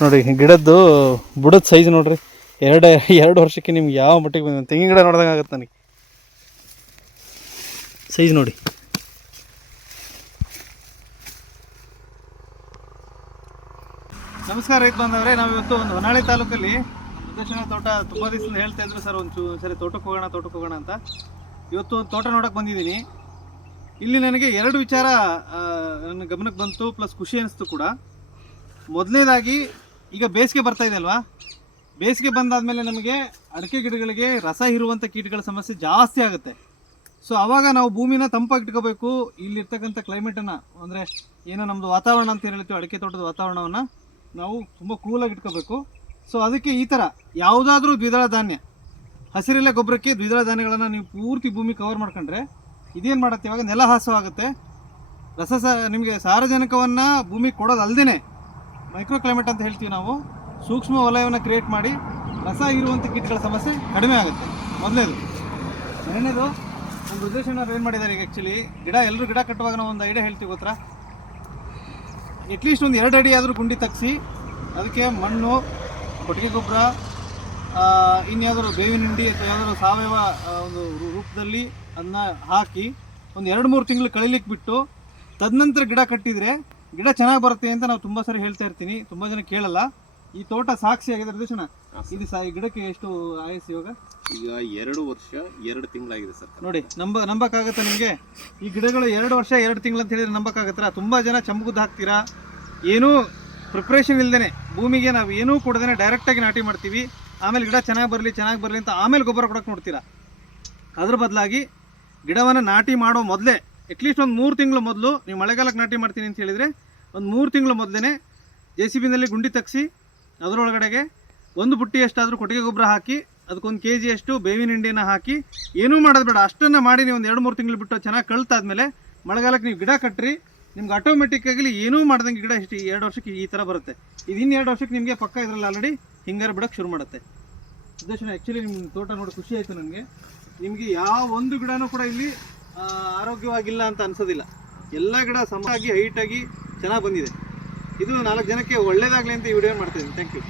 ನೋಡಿ ಗಿಡದ್ದು ಬುಡದ ಸೈಜ್ ನೋಡ್ರಿ. ಎರಡು ವರ್ಷಕ್ಕೆ ನಿಮ್ಗೆ ಯಾವ ಮಟ್ಟಿಗೆ ಬಂದಿದೆ. ತೆಂಗಿನ ಗಿಡ ನೋಡ್ದಂಗೆ ಆಗುತ್ತೆ ನನಗೆ. ಸೈಜ್ ನೋಡಿ. ನಮಸ್ಕಾರ ರೈತ ಬಾಂಧವರೇ, ನಾವು ಇವತ್ತು ಒಂದು ಹೊನ್ನಾಳಿ ತಾಲೂಕಲ್ಲಿ ಪ್ರದರ್ಶನ ತೋಟ ತುಂಬ ದಿವಸದಿಂದ ಹೇಳ್ತಾ ಇದ್ರು ಸರ್, ಸರಿ ತೋಟಕ್ಕೆ ಹೋಗೋಣ ಅಂತ. ಇವತ್ತು ಒಂದು ತೋಟ ನೋಡೋಕೆ ಬಂದಿದ್ದೀನಿ. ಇಲ್ಲಿ ನನಗೆ ಎರಡು ವಿಚಾರ ನನ್ನ ಗಮನಕ್ಕೆ ಬಂತು, ಪ್ಲಸ್ ಖುಷಿ ಅನಿಸ್ತು ಕೂಡ. ಮೊದಲನೇದಾಗಿ, ಈಗ ಬೇಸಿಗೆ ಬರ್ತಾ ಇದೆ ಅಲ್ವಾ, ಬೇಸಿಗೆ ಬಂದಾದಮೇಲೆ ನಮಗೆ ಅಡಿಕೆ ಗಿಡಗಳಿಗೆ ರಸ ಇರುವಂಥ ಕೀಟಗಳ ಸಮಸ್ಯೆ ಜಾಸ್ತಿ ಆಗುತ್ತೆ. ಸೊ ಆವಾಗ ನಾವು ಭೂಮಿನ ತಂಪಾಗಿಟ್ಕೋಬೇಕು. ಇಲ್ಲಿರ್ತಕ್ಕಂಥ ಕ್ಲೈಮೇಟನ್ನು, ಅಂದರೆ ಏನೋ ನಮ್ಮದು ವಾತಾವರಣ ಅಂತ ಹೇಳ್ತೀವಿ, ಅಡಿಕೆ ತೋಟದ ವಾತಾವರಣವನ್ನು ನಾವು ತುಂಬ ಕೂಲಾಗಿ ಇಟ್ಕೋಬೇಕು. ಸೊ ಅದಕ್ಕೆ ಈ ಥರ ಯಾವುದಾದ್ರೂ ದ್ವಿದಳ ಧಾನ್ಯ, ಹಸಿರೆಲೆ ಗೊಬ್ಬರಕ್ಕೆ ದ್ವಿದಳ ಧಾನ್ಯಗಳನ್ನು ನೀವು ಪೂರ್ತಿ ಭೂಮಿ ಕವರ್ ಮಾಡ್ಕೊಂಡ್ರೆ ಇದೇನು ಮಾಡುತ್ತೆ, ಇವಾಗ ನೆಲ ಹಾಸವಾಗುತ್ತೆ. ನಿಮಗೆ ಸಾರಜನಕವನ್ನು ಭೂಮಿ ಕೊಡೋದಲ್ಲದೇ ಮೈಕ್ರೋ ಕ್ಲೈಮೇಟ್ ಅಂತ ಹೇಳ್ತೀವಿ ನಾವು, ಸೂಕ್ಷ್ಮ ವಲಯವನ್ನು ಕ್ರಿಯೇಟ್ ಮಾಡಿ ರಸ ಇರುವಂಥ ಕೀಟಗಳ ಸಮಸ್ಯೆ ಕಡಿಮೆ ಆಗುತ್ತೆ. ಎರಡನೇದು ಒಂದು ಉದ್ದೇಶನ ಏನು ಮಾಡಿದ್ದಾರೆ. ಈಗ ಆ್ಯಕ್ಚುಲಿ ಎಲ್ಲರೂ ಗಿಡ ಕಟ್ಟುವಾಗ ನಾವು ಒಂದು ಐಡಿಯಾ ಹೇಳ್ತೀವಿ ಗೊತ್ತಾ, ಅಟ್ಲೀಸ್ಟ್ ಒಂದು 2 ಅಡಿ ಆದರೂ ಗುಂಡಿ ತಗ್ಸಿ ಅದಕ್ಕೆ ಮಣ್ಣು, ಕೊಟ್ಟಿಗೆ ಗೊಬ್ಬರ, ಇನ್ಯಾವುದಾದ್ರು ಬೇವಿನ ಹಿಂಡಿ ಅಥವಾ ಯಾವುದಾದ್ರು ಸಾವಯವ ಒಂದು ರೂಪದಲ್ಲಿ ಅದನ್ನ ಹಾಕಿ ಒಂದು 2-3 ತಿಂಗಳು ಕಳೀಲಿಕ್ಕೆ ಬಿಟ್ಟು ತದನಂತರ ಗಿಡ ಕಟ್ಟಿದರೆ ಗಿಡ ಚೆನ್ನಾಗಿ ಬರುತ್ತೆ ಅಂತ ನಾವು ತುಂಬ ಸರಿ ಹೇಳ್ತಾ ಇರ್ತೀನಿ. ತುಂಬ ಜನ ಕೇಳಲ್ಲ. ಈ ತೋಟ ಸಾಕ್ಷಿ ಆಗಿದೆ ಪ್ರದರ್ಶನ. ಇದು ಈ ಗಿಡಕ್ಕೆ ಎಷ್ಟು ಆಯಸ್ಸು ಇವಾಗ? ಈಗ 2 ವರ್ಷ 2 ತಿಂಗಳಾಗಿದೆ ಸರ್. ನೋಡಿ, ನಂಬಕ್ಕಾಗತ್ತಾ ನಿಮಗೆ? ಈ ಗಿಡಗಳು 2 ವರ್ಷ 2 ತಿಂಗಳು ಅಂತ ಹೇಳಿದ್ರೆ ನಂಬಕ್ಕಾಗತ್ತಾ? ತುಂಬ ಜನ ಚಂಬುಗುದ್ದು ಹಾಕ್ತೀರಾ, ಏನೂ ಪ್ರಿಪ್ರೇಷನ್ ಇಲ್ಲದೇ ಭೂಮಿಗೆ ನಾವು ಏನೂ ಕೊಡದೇ ಡೈರೆಕ್ಟಾಗಿ ನಾಟಿ ಮಾಡ್ತೀವಿ. ಆಮೇಲೆ ಗಿಡ ಚೆನ್ನಾಗಿ ಬರಲಿ ಅಂತ ಆಮೇಲೆ ಗೊಬ್ಬರ ಕೊಡೋಕೆ ನೋಡ್ತೀರಾ. ಅದ್ರ ಬದಲಾಗಿ ಗಿಡವನ್ನು ನಾಟಿ ಮಾಡೋ ಮೊದಲೇ ಅಟ್ಲೀಸ್ಟ್ ಒಂದು 3 ತಿಂಗಳು ಮೊದಲು, ನೀವು ಮಳೆಗಾಲಕ್ಕೆ ನಾಟಿ ಮಾಡ್ತೀನಿ ಅಂತ ಹೇಳಿದರೆ ಒಂದು 3 ತಿಂಗಳು ಮೊದಲೇ JCBನಲ್ಲಿ ಗುಂಡಿ ತಗ್ಸಿ ಅದರೊಳಗಡೆಗೆ 1 ಬುಟ್ಟಿಯಷ್ಟಾದರೂ ಕೊಟ್ಟಿಗೆ ಗೊಬ್ಬರ ಹಾಕಿ ಅದಕ್ಕೊಂದು kg ಬೇವಿನ ಹಿಂಡಿನ ಹಾಕಿ, ಏನೂ ಮಾಡೋದು ಬೇಡ, ಅಷ್ಟನ್ನು ಮಾಡಿ ನೀವು ಒಂದು 2-3 ತಿಂಗಳು ಬಿಟ್ಟು ಚೆನ್ನಾಗಿ ಕಳ್ತಾದ್ಮೇಲೆ ಮಳೆಗಾಲಕ್ಕೆ ನೀವು ಗಿಡ ಕಟ್ಟಿರಿ, ನಿಮ್ಗೆ ಆಟೋಮೆಟಿಕ್ಕಾಗಿ ಏನೂ ಮಾಡ್ದಂಗೆ ಗಿಡ 2 ವರ್ಷಕ್ಕೆ ಈ ಥರ ಬರುತ್ತೆ. ಇದು ಇನ್ನು 2 ವರ್ಷಕ್ಕೆ ನಿಮಗೆ ಪಕ್ಕ ಇದರಲ್ಲಿ ಆಲ್ರೆಡಿ ಹಿಂಗಾರು ಬಿಡೋಕ್ಕೆ ಶುರು ಮಾಡುತ್ತೆ. ಉದ್ದೇಶನ ಆ್ಯಕ್ಚುಲಿ ನಿಮ್ಮ ತೋಟ ನೋಡಿ ಖುಷಿ ಆಯಿತು ನನಗೆ. ನಿಮಗೆ ಯಾವ ಒಂದು ಗಿಡನೂ ಕೂಡ ಇಲ್ಲಿ ಆರೋಗ್ಯವಾಗಿಲ್ಲ ಅಂತ ಅನ್ಸೋದಿಲ್ಲ. ಎಲ್ಲ ಗಿಡ ಸಮಾಗಿ ಹೈಟಾಗಿ ಚೆನ್ನಾಗಿ ಬಂದಿದೆ. ಇದು 4 ಜನಕ್ಕೆ ಒಳ್ಳೇದಾಗಲಿ ಅಂತ ಈ ವಿಡಿಯೋ ಮಾಡ್ತಾಯಿದ್ದೀನಿ. Thank you.